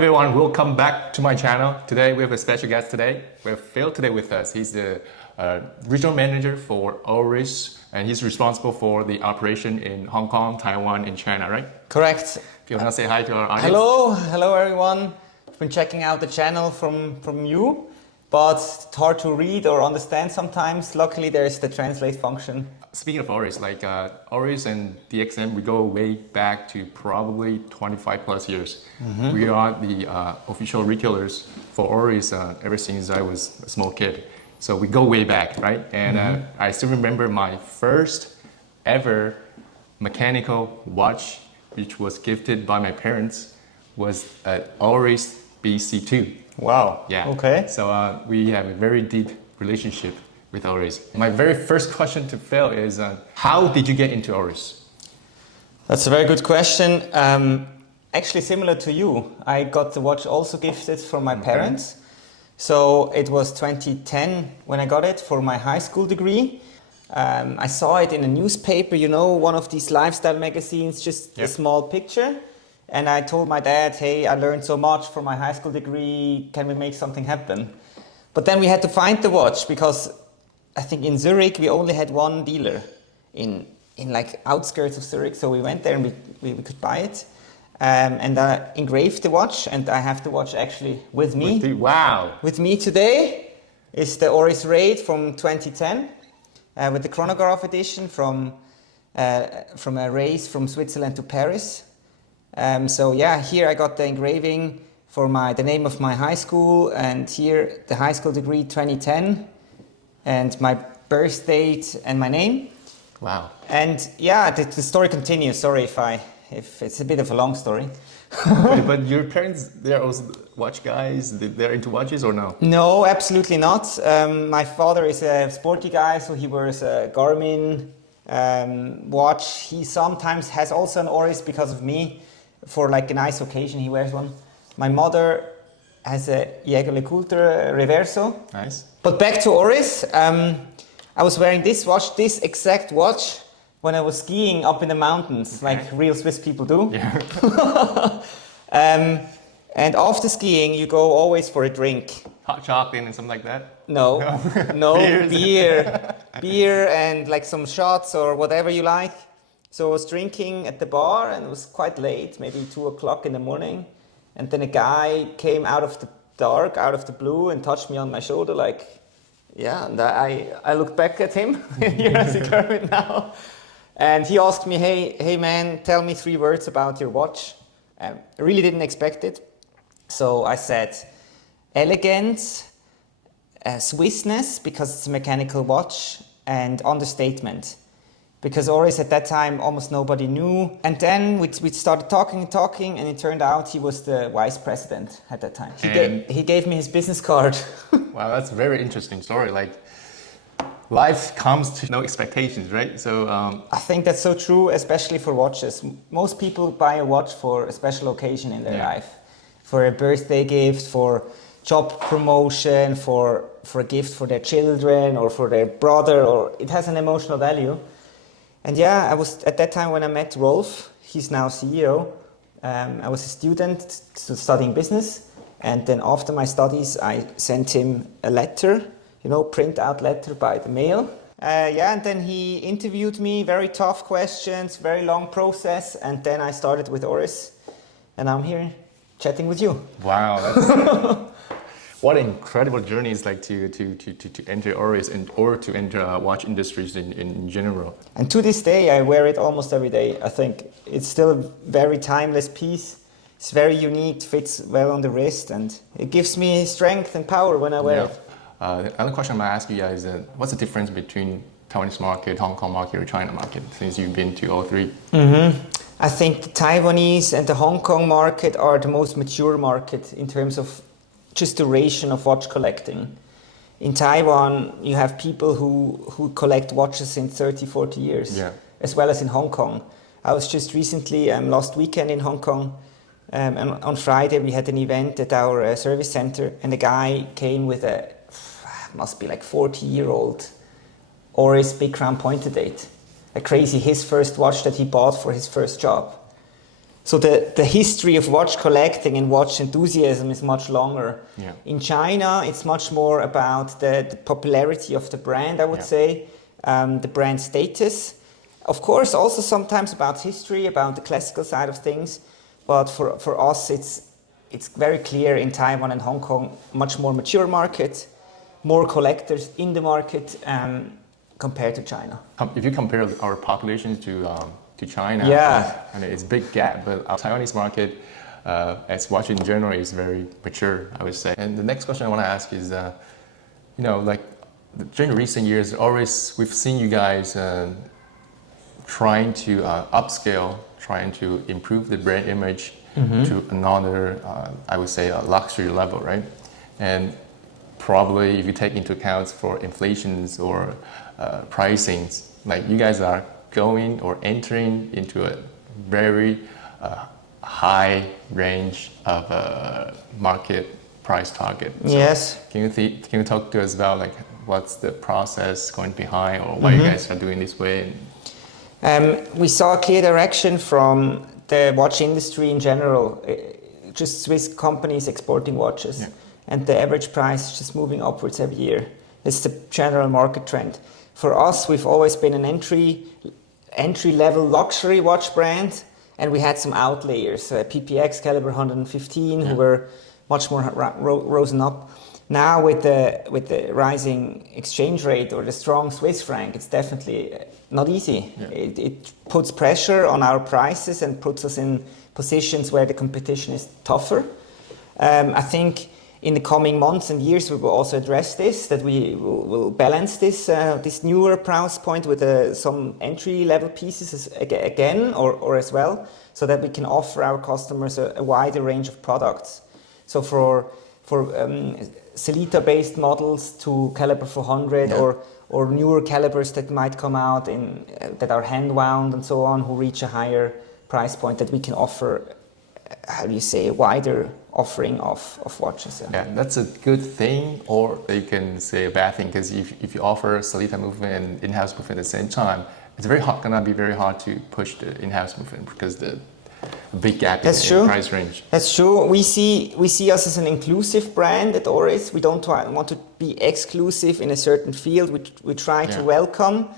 everyone, welcome back to my channel. Today we have a special guest today. We have Phil today with us. He's the regional manager for Oris and he's responsible for the operation in Hong Kong, Taiwan and China, right? Correct. If you want to say hi to our audience. Hello everyone. I've been checking out the channel from you, but it's hard to read or understand sometimes. Luckily there's the translate function. Speaking of Oris, Oris and DXM, we go way back to probably 25 plus years. Mm-hmm. We are the official retailers for Oris ever since I was a small kid. So we go way back, right? And I still remember my first ever mechanical watch, which was gifted by my parents, was an Oris BC2. Wow. Yeah. Okay. So we have a very deep relationship with Oris. My very first question to Phil is, how did you get into Oris? That's a very good question. Actually similar to you. I got the watch also gifted from my parents. So it was 2010 when I got it for my high school degree. I saw it in a newspaper, you know, one of these lifestyle magazines, just a small picture. And I told my dad, hey, I learned so much for my high school degree, can we make something happen? But then we had to find the watch because I think in Zurich we only had one dealer in like outskirts of Zurich. So we went there and we could buy it. And I engraved the watch and I have the watch actually with me. Wow. With me today is the Oris Raid from 2010 with the chronograph edition from a race from Switzerland to Paris. So yeah, here I got the engraving for the name of my high school and here the high school degree 2010 and my birth date and my name. Wow. And yeah, the story continues. Sorry if it's a bit of a long story. But your parents, they're also watch guys? They're into watches or no? No, absolutely not. My father is a sporty guy, so he wears a Garmin watch. He sometimes has also an Oris because of me. For like a nice occasion, he wears one. My mother has a Jägerle-Coulter Reverso. Nice. But back to Oris. I was wearing this watch, this exact watch, when I was skiing up in the mountains, like real Swiss people do. Yeah. And after skiing, you go always for a drink. Hot chocolate and something like that? No, beer and like some shots or whatever you like. So I was drinking at the bar and it was quite late, maybe 2 o'clock in the morning. And then a guy came out of the dark, out of the blue and touched me on my shoulder like, yeah, and I looked back at him, here as a Kermit now. And he asked me, hey man, tell me 3 words about your watch. I really didn't expect it. So I said, elegance, Swissness, because it's a mechanical watch, and understatement. Because Oris at that time, almost nobody knew. And then we started talking, and it turned out he was the vice president at that time. He gave me his business card. Wow, that's a very interesting story. Like, life comes to no expectations, right? So I think that's so true, especially for watches. Most people buy a watch for a special occasion in their life. For a birthday gift, for job promotion, for a gift for their children or for their brother, or it has an emotional value. And yeah, I was at that time when I met Rolf, he's now CEO. I was a student studying business. And then after my studies, I sent him a letter, you know, print out letter by the mail. And then he interviewed me, very tough questions, very long process. And then I started with Oris and I'm here chatting with you. Wow, that's what an incredible journey it's like to enter Oris or to enter watch industries in general. And to this day, I wear it almost every day, I think. It's still a very timeless piece. It's very unique, fits well on the wrist, and it gives me strength and power when I wear it. Another question I'm going to ask you guys is, what's the difference between Taiwanese market, Hong Kong market, or China market, since you've been to all 3? I think the Taiwanese and the Hong Kong market are the most mature market in terms of just duration of watch collecting. In Taiwan, you have people who collect watches in 30, 40 years, as well as in Hong Kong. I was just recently, last weekend in Hong Kong, and on Friday we had an event at our service center, and a guy came with must be like 40-year-old Oris Big Crown Pointed Date. His first watch that he bought for his first job. So the history of watch collecting and watch enthusiasm is much longer. Yeah. In China, it's much more about the popularity of the brand, I would say, the brand status. Of course, also sometimes about history, about the classical side of things. But for us, it's very clear in Taiwan and Hong Kong, much more mature market, more collectors in the market compared to China. If you compare our population to China, I mean, it's a big gap, but our Taiwanese market, as watch in general, is very mature, I would say. And the next question I want to ask is, like during recent years, we've seen you guys trying to upscale, trying to improve the brand image to another, I would say, a luxury level, right? And probably if you take into account for inflations or pricings, like you guys are going or entering into a very high range of market price target. So yes. Can you talk to us about like what's the process going behind, or why you guys are doing this way? We saw a clear direction from the watch industry in general, just Swiss companies exporting watches, and the average price is just moving upwards every year. It's the general market trend. For us, we've always been an entry-level luxury watch brand, and we had some outliers, PPX caliber 115, who were much more risen up. Now with the rising exchange rate or the strong Swiss franc, it's definitely not easy. Yeah. It puts pressure on our prices and puts us in positions where the competition is tougher. I think in the coming months and years we will also address this, that we will balance this newer price point with some entry-level pieces again or as well, so that we can offer our customers a wider range of products. So for Selita-based models to caliber 400 or newer calibers that might come out that are hand-wound and so on, who reach a higher price point, that we can offer, a wider offering of watches. Yeah, that's a good thing, or you can say a bad thing, because if you offer Selita movement and in-house movement at the same time, it's gonna be very hard to push the in-house movement because the big gap in price range. That's true. We see us as an inclusive brand at Oris. We don't want to be exclusive in a certain field. We try to welcome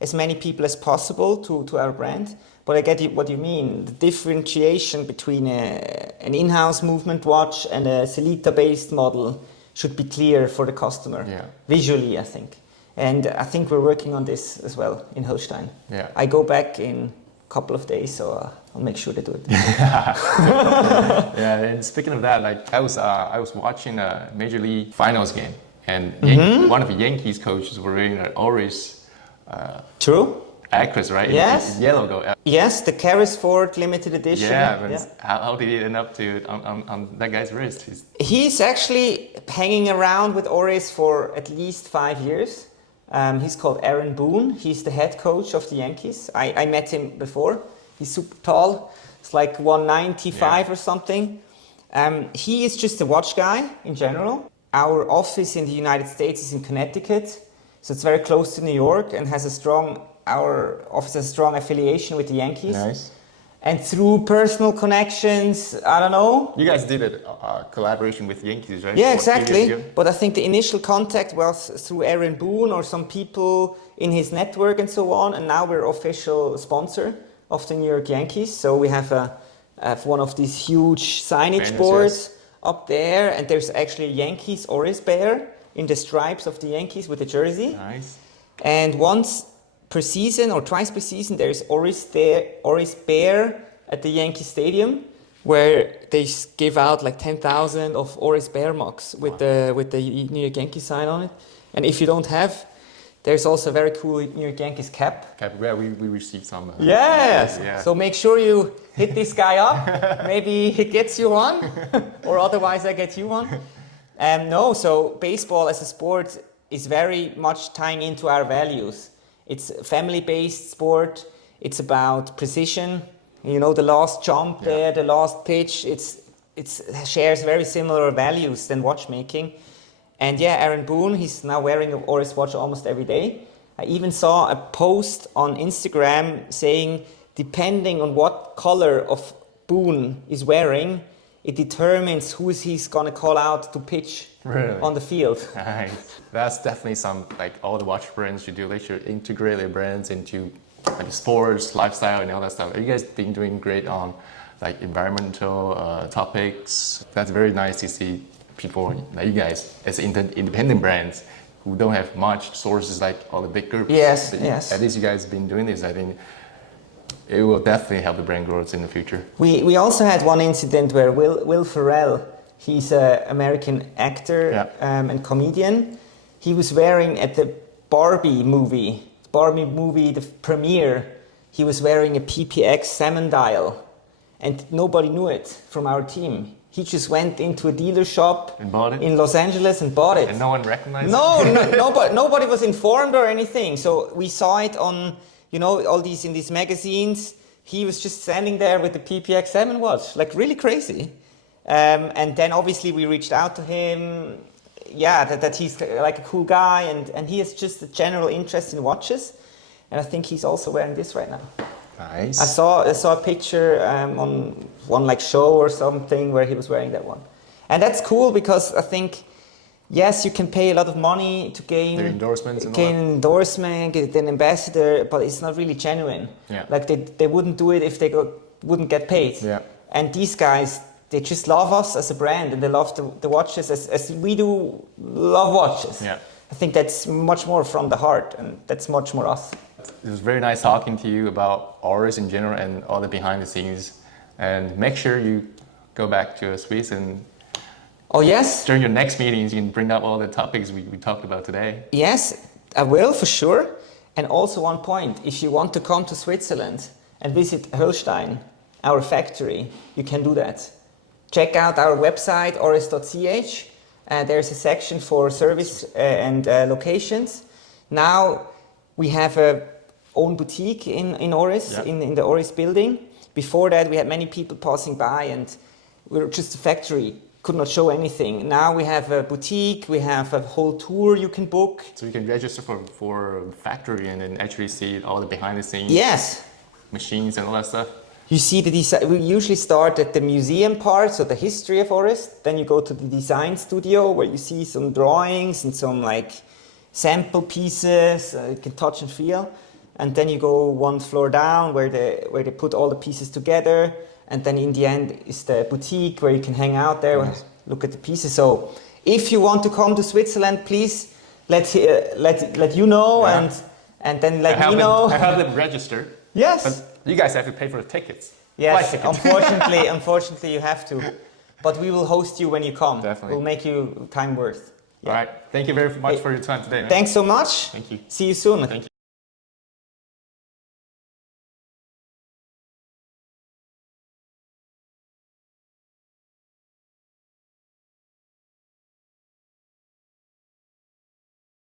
as many people as possible to our brand. But I get what you mean. The differentiation between an in-house movement watch and a Selita-based model should be clear for the customer, visually, I think. And I think we're working on this as well in Holstein. Yeah. I go back in a couple of days, so I'll make sure to do it. Yeah, and speaking of that, like I was watching a Major League Finals game, and one of the Yankees coaches were wearing an Oris. True. Actress, right? Yes. Yellow go. Yes, the Carrisford limited edition. Yeah, but how did he end up on that guy's wrist? He's actually hanging around with Oris for at least 5 years. He's called Aaron Boone. He's the head coach of the Yankees. I met him before. He's super tall. It's like 195 or something. He is just a watch guy in general. Our office in the United States is in Connecticut, so it's very close to New York and our office has a strong affiliation with the Yankees. Nice. And through personal connections, I don't know. You guys did a collaboration with Yankees, right? Yeah, exactly. But I think the initial contact was through Aaron Boone or some people in his network and so on. And now we're official sponsor of the New York Yankees. So we have one of these huge signage boards up there. And there's actually a Yankees Oris bear in the stripes of the Yankees with the jersey. Nice. And once per season or twice per season, there is Oris bear at the Yankee Stadium, where they give out like 10,000 of Oris bear mugs with the New York Yankees sign on it. And if you don't have, there's also a very cool New York Yankees cap. Yeah, we received some. Yes. Yeah. So make sure you hit this guy up. Maybe he gets you one, or otherwise I get you one. So baseball as a sport is very much tying into our values. It's a family-based sport. It's about precision. You know, the last jump there, the last pitch. It shares very similar values than watchmaking. And Aaron Boone, he's now wearing an Oris watch almost every day. I even saw a post on Instagram saying, depending on what color of Boone is wearing, it determines who he's gonna call out to pitch on the field. Nice. That's definitely some, like all the watch brands you do, like you integrate their brands into like sports, lifestyle, and all that stuff. You guys been doing great on like environmental topics. That's very nice to see people like you guys as independent brands who don't have much sources like all the big groups. Yes, But yes. At least you guys have been doing this. I think it will definitely help the brand growth in the future. We also had one incident where Will Ferrell, he's an American actor and comedian. He was wearing at the Barbie movie, the premiere, he was wearing a PPX salmon dial, and nobody knew it from our team. He just went into a dealer shop And bought it? in Los Angeles and bought it. And no one recognized it? Nobody was informed or anything. So we saw it on, all these in these magazines. He was just standing there with the PPX 7 watch, like really crazy. And then obviously we reached out to him. Yeah, that he's like a cool guy, and he has just a general interest in watches. And I think he's also wearing this right now. Nice. I saw a picture on one like show or something where he was wearing that one. And that's cool because I think, yes, you can pay a lot of money to gain Their endorsements and gain all that. an endorsement, get an ambassador, but it's not really genuine. Yeah. Like they wouldn't do it if they wouldn't get paid. Yeah. And these guys, they just love us as a brand, and they love the watches as we do love watches. Yeah. I think that's much more from the heart, and that's much more us. It was very nice talking to you about Oris in general and all the behind the scenes. And make sure you go back to Swiss, and Oh yes, during your next meetings, you can bring up all the topics we talked about today. yes, I will for sure. And also one point, if you want to come to Switzerland and visit Holstein, our factory, you can do that. Check out our website, oris.ch. There's a section for service and locations. Now we have a own boutique in Oris, in the Oris building. Before that, we had many people passing by, and we were just a factory, could not show anything. Now we have a boutique, we have a whole tour you can book. So you can register for factory and then actually see all the behind the scenes Yes. machines and all that stuff. You see the design. We usually start at the museum part, so the history of Oris. Then you go to the design studio where you see some drawings and some like sample pieces you can touch and feel. And then you go one floor down where they put all the pieces together. And then in the end is the boutique where you can hang out there, Nice. look at the pieces. So if you want to come to Switzerland, please let you know and then let me know. I have them registered. Yes. But you guys have to pay for the tickets. Yes, Flight tickets. unfortunately you have to. But we will host you when you come. Definitely. We'll make you time worth. All right. Thank you very much for your time today, man. Thanks so much. Thank you. See you soon. Thank you.